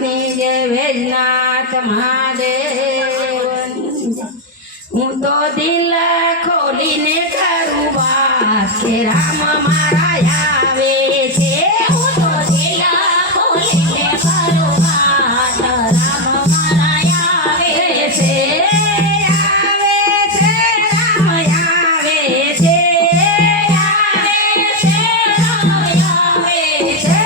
ની જય વૈજનાથ મહાદેવ હું તો દિલ ખોલીને કરું વાત કે રામ મારા આવે છે હું તો દિલ ખોલીને કરું વાત રામ મારા આવે છે રામ આવે છે રામ આવે છે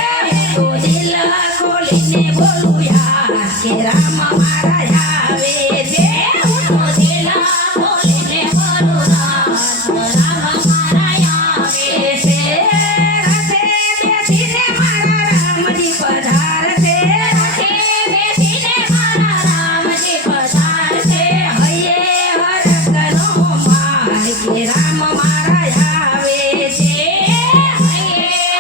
તો દિલ ખોલીને બોલું યાર કે રામ મારા આવે છે હું તો દિલ ખોલીને બોલું રામ મારા આવે છે રથે બેસીને મારા રામજી પધારશે રથે બેસીને મારા રામજી પધારશે હૈયે હરકનો માર કે રામ મારા આવે છે હૈયે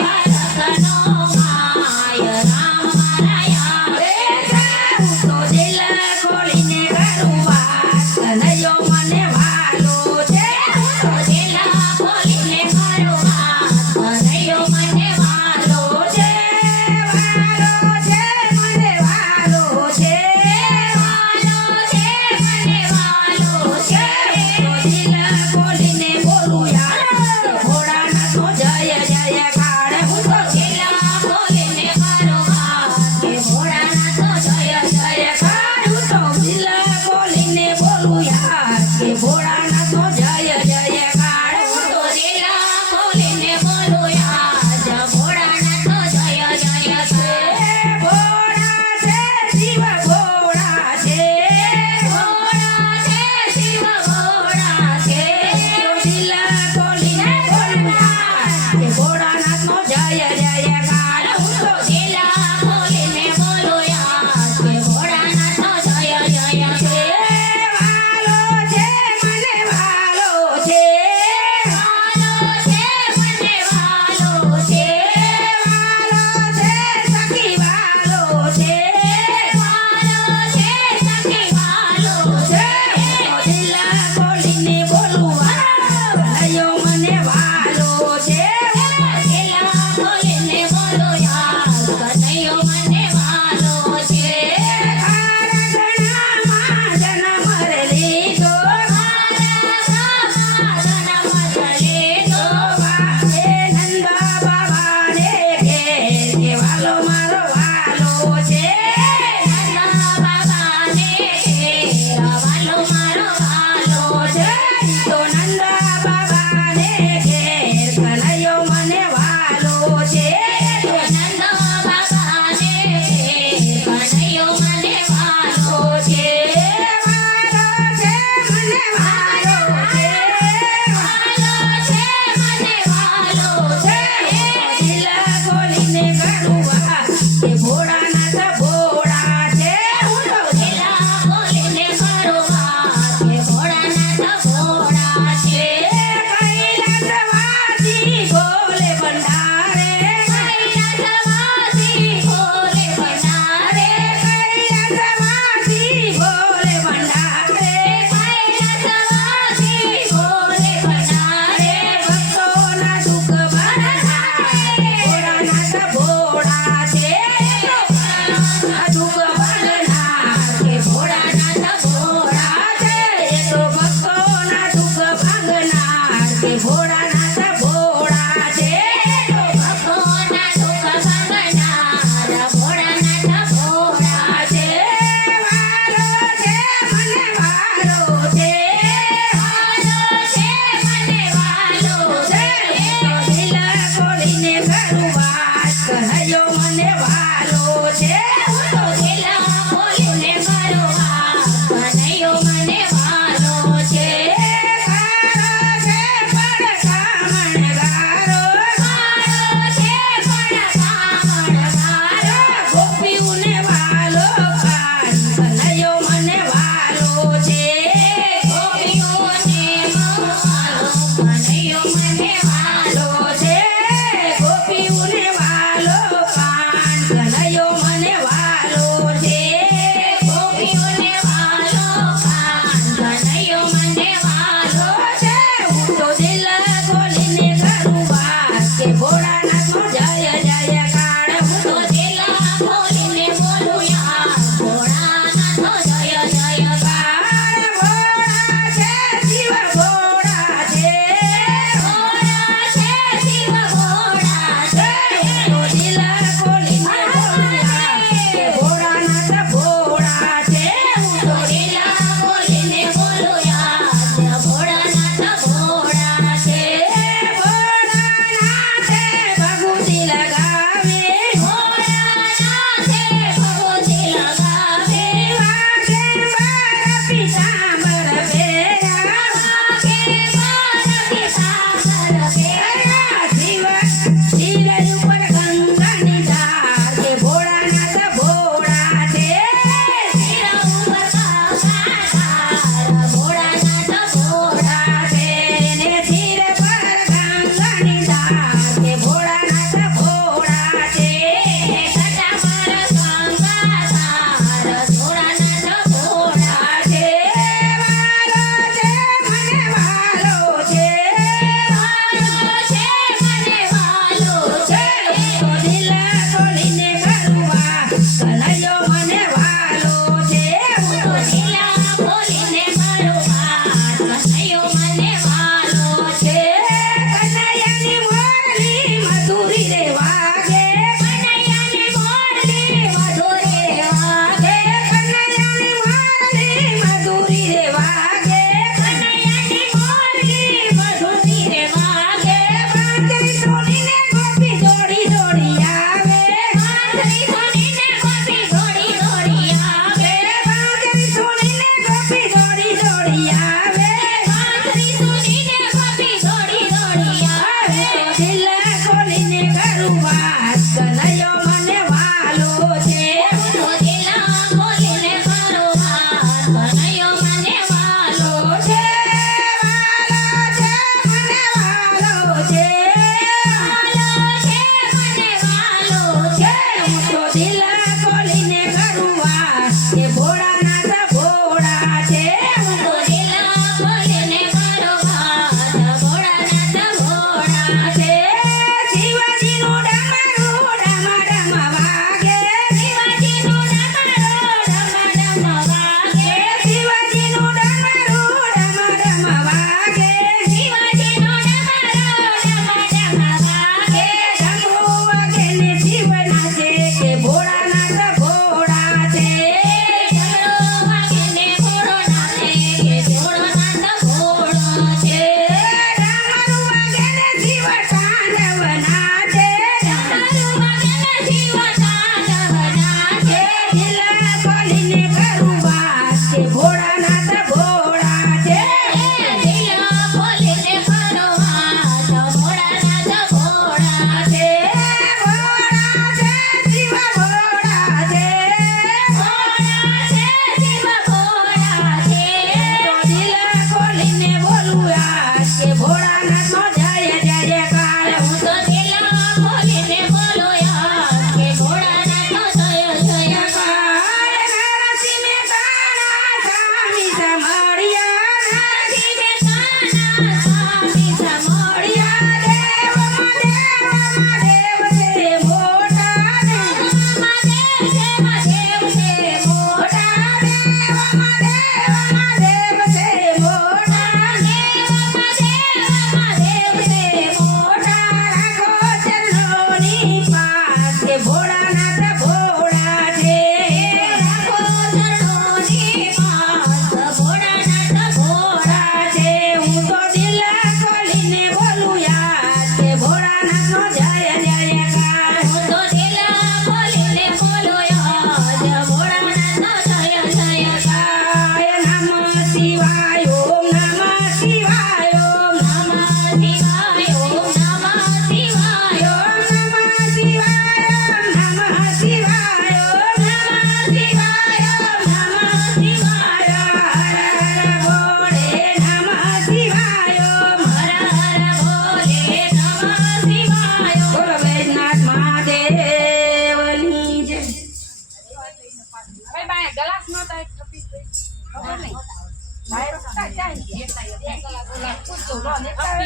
હરકનો માય રામ મારા આવે છે હું તો દિલ ખોલીને કરું વાત કનૈયો મને વાલો છે હું તો દિલ ખોલીને કરું વાત કનૈયો મને વાલો છે મને વાલો છે મને વાલો છે તો દિલ ખોલીને બોલું યાર ભોળાનાથનો જય જયકાર હું તો દિલ ખોલીને કરું વાત કે ભોળાનાથનો જય જયકાર હું તો દિલ ખોલીને બોલું યાર કે ભોળાનાથનો જય જયકાર હું તો દિલ ખોલીને બોલું યાર ભોળાનાથનો જય જયકાર ભોળા છે શિવ ભોળા છે શિવ ભોળા છે તો દિલ ખોલીને બોલું યાર કે ભોળાનાથનો જય જયકાર હું તો દિલ ખોલીને બોલું યાર કે ભોળાનાથનો જય જયકાર વાલો છે મને વાલો છે મને વાલો છે સખી વાલો છે સખી વાલો છે દિલ ખોલીને બોલું કનૈયો મને વાલો છે દિલ ખોલીને બોલું યાર કનૈયો મને વાલો છે ઘણામાં જન્મ લીધો બાપે નંદ બાબાને ઘેર કે વાલો મારો વાલો છે નંદ બાબાને ઘેર વાલો મારો વાલો છે તો નંદ બાબાને ઘેર કનૈયો મને વાલો છે તો નંદ બાબાને ઘેર કનૈયો મને વાલો છે મને વાલો છે મને વાલો છે દિલ ખોલીને કરું વાત કે ભોળાનાથ ભોળા છે હું તો દિલ ખોલીને કરું વાત કે ભોળાનાથ ભોળા છે કૈલાસવાસી ભોલે ભંડારે કૈલાસવાસી ભોલે ભંડારે કૈલાસવાસી ભોલે ભંડારે કૈલાસવાસી ભોલે ભંડારે ભક્તોના દુઃખ ભરનારે ભોળાનાથ ભોળા છે ભક્તોના દુઃખ ભરનાર કે ભોળાનાથ ભોળા છે એ તો ભક્તોના દુઃખ ભાંગનાર કે ભોળાનાથ ભોળા છે તો ભક્તોના દુઃખ ભાંગનાર ભોળાનાથ ભોળા છે વાલો છે મને વાલો છે મને વાલો છે તો દિલ ખોલીને કરું વાત કનૈયો મને વાલો છે હું તો દિલ ખોલીને કરું વાત કનૈયો મને વાલો છે ગોપીઓને વાલો કાન કનૈયો મને વાલો છે કનૈયો મને વાલો છે ગોપીઓને વાલો કાન કનૈયો મને કનૈયો મને